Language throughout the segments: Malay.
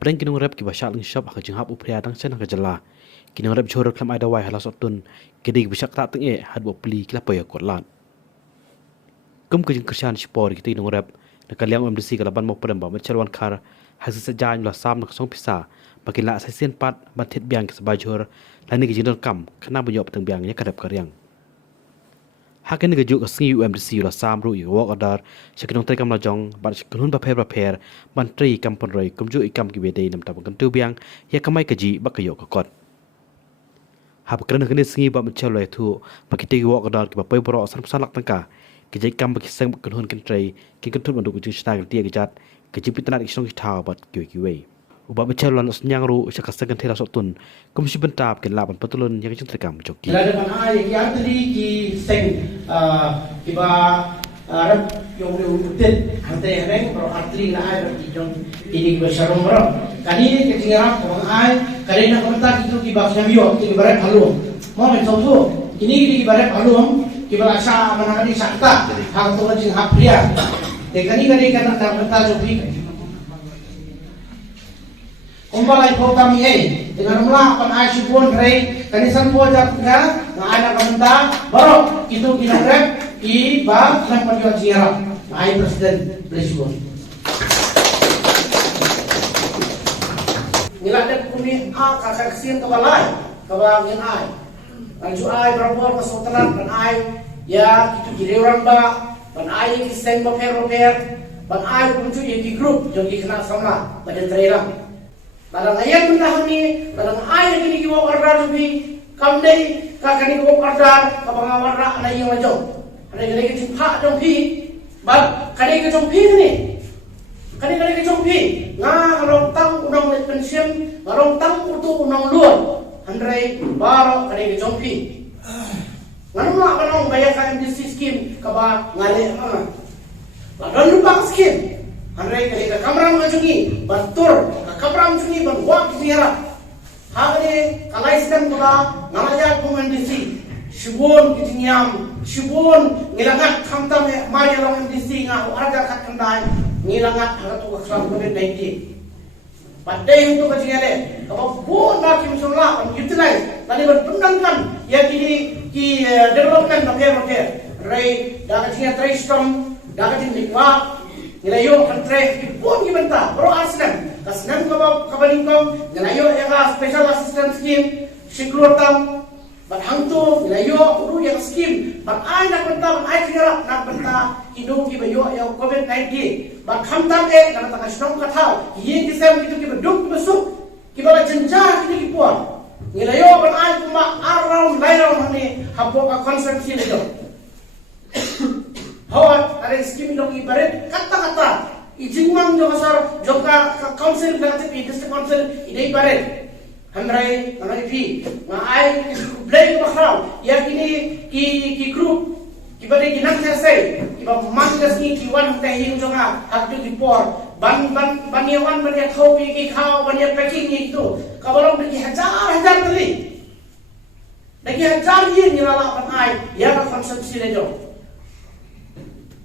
pren kinung rep ki bashak ling shop ha jinghap upria dang chen ha jala kinung rep chor klam aida wai halas otun kedi bishak ta teng e had bo pli kila poya kotlan kum ke jing krishan spor ki tinung rep na kalyang MDC kalaban mo prem ba machalwan khar hasis sajan la sam na song pisa bakila asasian pat batit biang ke sabajur lani ki jindon kam khana bu yop teng biang nya kadap karyang haken ga juk asngi UMDC la sam ru i wok adar sekinong tre kam la jong ban sekunun ba pher ban tri kam pon roi kum ju ikam ki bede nam ta kan tu biang ya kamai ka ji ba ka yo ka kot ha ba kren kene sngi ba machal lai thu ba ki te wok adar ki ba pe bro san san lak tangka ki jai kam ba ki sang kan hun kan tre ki kan tu ban du ki sta ki ti ki jat ki ji pitana ki song ki tha ba ki wei uba machal lan nyang ru sakasagan thela sotun kum si bentab ke laban patulun yang jeng trekam joki la depan ai ki antri ki seng ki ba rap yung utet hante heng pro artri na ai ki jong ini ki sharom bro kani ke tingra ko ai kare na konta ki ki ba samyo ki bare phalu mo men sotu ini ki bare phalu ki ba sa mana kani sakta hang to jing hapria te kani kata konta joki Umbalai ko kami dengan melakukan asyikun rei kanisan po jat nga anak kamenta baru itu kinarep I ba sang pagyo siara ay president Blisbon nilada kuni a kakaksin kabalay kabangin ay anju ay berbuat kesultanan dan ay ya itu giliran ba dan ay kiseng ba per ban ay kunju di grup jadi kena sama pada trailer dalam ayat benda ni, dalam ayat ini kita berada di kamdei, kakani kita berada kapang warna na yang lajong. Kani kani kita cipta jompi, bab kani kita jompi ni, kani kita jompi. Ngalong tang unang let pensiun, ngalong tang utu unang luar. Andai baru kani kita jompi. Ngalong mak kanong bayar KMDC scheme kaba ngale mana. Lalu lupa scheme. Andai kani kita kamera mengunjungi, bantur. Kapram sini berwak ziarah. Hari kalai sedang pula ngalajak pemandisi. Shibun kitinyam, shibun ngilangat kamtam mari orang MDC ngah warga kat kendai ngilangat harap tu kesan COVID-19. Padai untuk kecingale. Kalau pun nak kimsulah utilize, tadi berpendangkan ya kini ki development pakai. Rai dah kecingnya tristom, dah kecing likwa. Nilayo kantre pun gimana? Bro aslan. Kasnan kabalingkom nilayo ega special assistance scheme siklur tam ban hangtu nilayo uru yang scheme ban ai nak benta ban ai kira nak benta hidung ki bayo ya COVID-19 ban khamtam kana tanga shnong kathau yin kisam kitu ki beduk besuk ki bala jenjar ki puan nilayo ban ai kuma around lairang hani habbo ka concept si lejo hawa are scheme dong ibarat kata-kata Ijingmang jo kasar joka council negatif district council idai baret hamrai namai fi ngai blay bakhraw ya kini ki group ki bade ginak sai ki ba mangas ni ki wan te hing jonga aktu di por ban yawan ban ya khau ki khau ban ya packing ni itu kabalong bagi hajar kali lagi hajar yin ni lala ban ai ya ka konsumsi lejo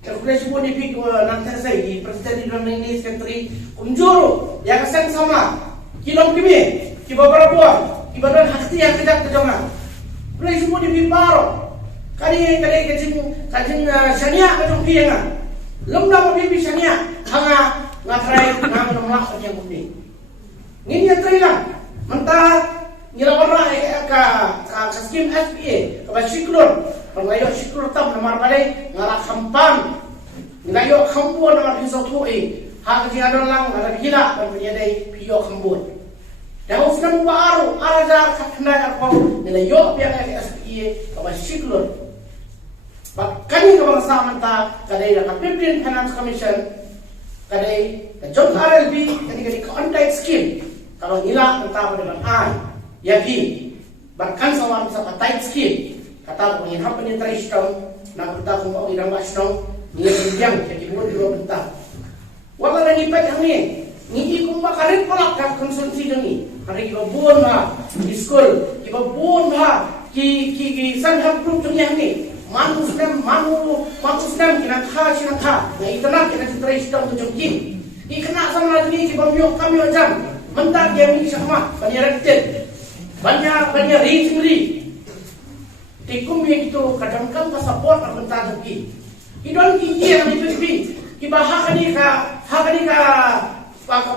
Kalkulasi pun dipik nanti saya di Presiden Indonesia Secretary Kumjuru yang kesan sama kilom kimi kiba berapa kiba dan hati yang tidak terjangkau. Kalkulasi pun dipik baru kali kajing sania kajong pienga lemda mau pipi sania hanga ngatrai nang nomlak yang bukti. Ini yang terilang mentah ngilawan ka skim SPA ka siklon pengayo siklon tam nomor balai ngarak hampang ngayo khambuan nomor hisotui hak jiadon lang ngarak gila dan menyadai pio khambun dah usnam baru araja katna ko nilayo pia ka SPA ka siklon bakani ka bangsa manta kadai ka Pipeline Finance Commission kadai ka John RLB kadi contact scheme kalau nila manta dengan ai yaki bahkan sawan sa patay scheme kata ko yin happen ni tristom na kata ko mo irang basno ni yang jadi buat di benta wala na ni pat hani ni ko makarit pala ka konsumsi dani hari ko buon ha di school iba buon ha ki sangham group dunia ni manusnem kina kha na itana kina tristom to jongkin ikna sama ni ki bamyo kami ojam mentar dia mi sama banyak rekten banyak ring sendiri tikum yang itu kadang-kadang pasaport nak mentar lagi idon kiki yang itu ibaha kani ka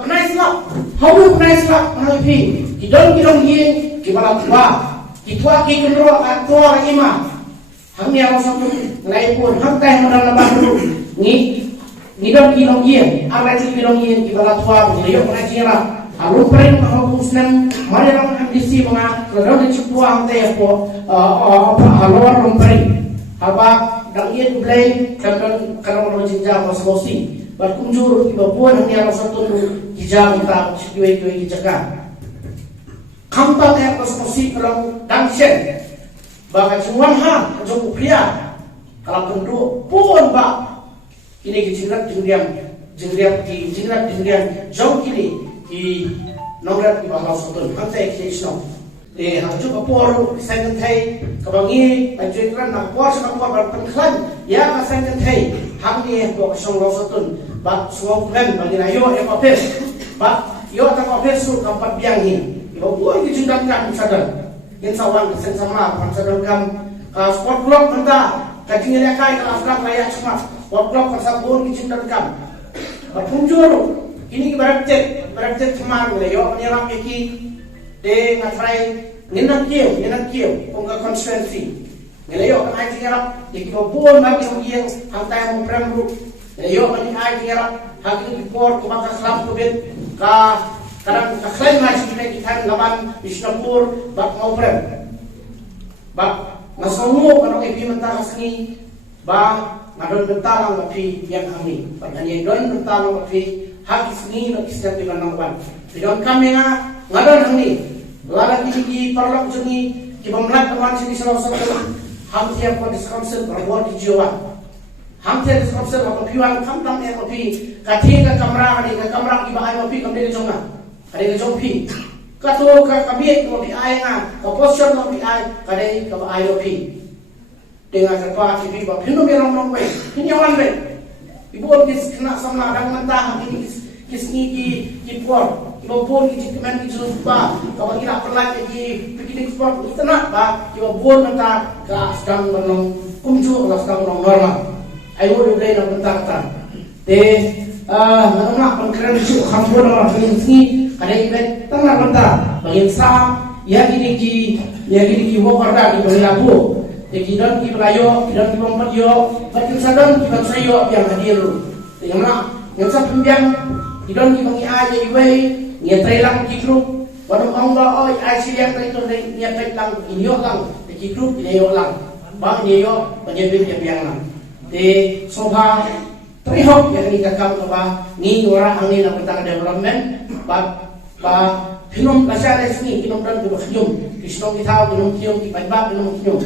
penai selap hawu penai selap mengalami idon yin kibala tua ki kendro tua ima hang ni orang satu ngai pun hang tai modal labah dulu ni don yin arah si yin kibala tua beliau penai jira halu pering halu senang mari orang ambisi mga kalau di cepua hang tai po halu orang pering haba dang yin blame kalau orang jinja maslosi berkunjur iba pun hang ni orang satu hijab kita sikiwe hijakan kampang yang kosmosi kalau dangsen baga cuman jong upria kalau penduduk pun ba ini jingat jengriam jong kini di nongrat di bahasa sotun kantai kisno hang juga por sangat thai kabangi ajekran na por sa por berpenklan ya ka sangat thai hang ni ko song sotun ba suang kan bagi ayo e papel ba yo ta papel su kampat biang ni ibu buat di jundang kan sadar yang sawang sen sama kan sadar kan sport club benda kajian dia kai kalau afrak raya cuma sport club kan sabun di jundang kan berpunjur ini berat kemar yo penyerang iki de ngatrai ninak kieu pongga konstituensi yo kan ai tingarap di kibon bagi yang hantai mo premru yo kan ai tingarap hagi report kumaka salam kubet ka kadang kaklaim masih kita laman Bishnapur bak ngobrol bak nasomo kanong ipi mentang asni ba ngadon bentalang mapi yang kami pagani don bentalang mapi hak isni no isdat dengan nangwan don kami ngadon hangni lala kini perlok jeni ki pemlat teman sini salah ham tiap ko diskonsen reward di jiwa ham tiap diskonsen ko piwan kamtam e mapi katinga kamera ni kamera ki ba ai mapi kamde jonga ada ke jompi kato ka kabiet mo pi ay nga ka posyon mo pi ay kadai ka ay pi dengan kata TV ba pinu merong mong bay hinyawan bay ibu kis kena sama dang mentah ini kisni ki por ibu pun ki kemen ki jumpa ka bagi nak perlat ki piknik sport itna ba ibu pun mentah ka sedang menong kunju ka sedang menong normal ayo yo dai nang mentah ta de nak pengkeren su kampun orang ini ada ibet tengah bentar bagian saham ya gini ki wokarda di Balilabu ya kidon ki Pelayo kidon ki Pompatyo bagian sadon ki Bangsayo yang hadir yang nak yang sa pembiang kidon ki Bangi aja iway niya trailang ki group wadong ongba oi ai siliang traitor niya trailang inyo lang ki group inayo lang ba inayo penyebib yang lang de soba trihok yang nikakam ba ni ora angin na petang development ba pinum kasya lesni pinum dan dua kium kisno kitau pinum kium ki paiba pinum kium